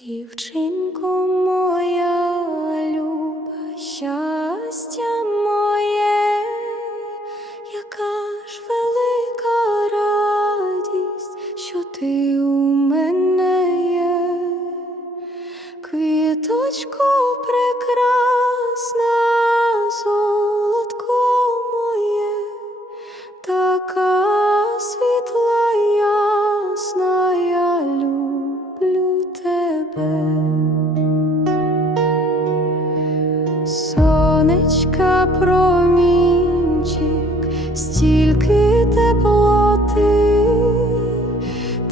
Дівчинко моя люба, щастя моє, яка ж велика радість, що ти у мене є, квіточко прекрасна, золотко моє, така світла Сонечка промінчик, стільки теплоти,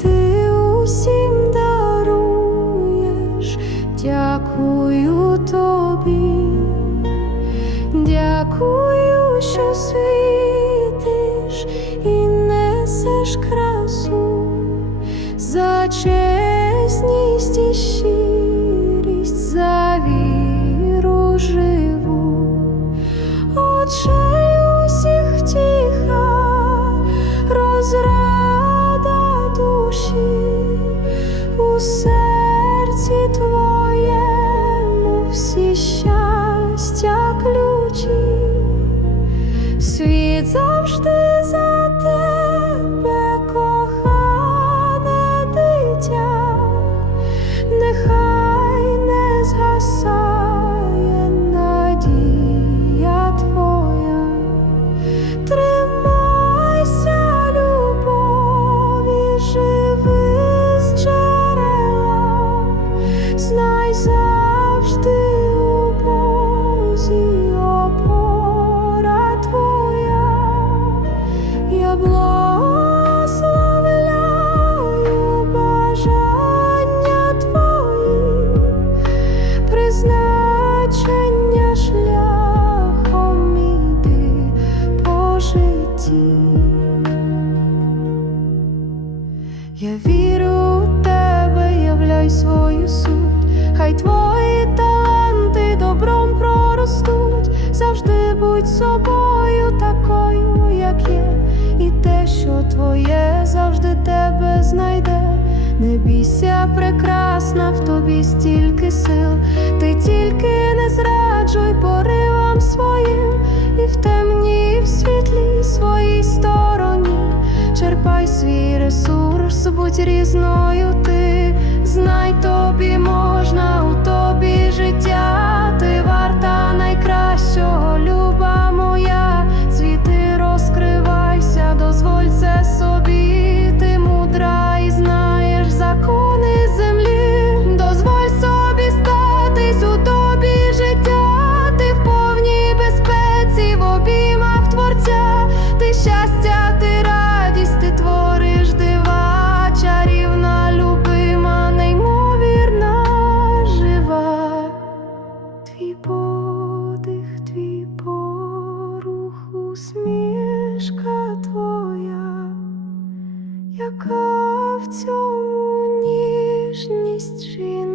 ти усім даруєш, дякую тобі, дякую, що світиш і несеш красу. За чесність і щирість, за віру хай твої таланти добром проростуть, завжди будь собою такою, як є, і те, що твоє, завжди тебе знайде. Не бійся, прекрасна в тобі стільки сил, ти тільки не зраджуй поривам своїм, і в темні, і в світлі своїй стороні. Черпай свій ресурс, будь різною ти, усмішка твоя, яка в цьому ніжність життя.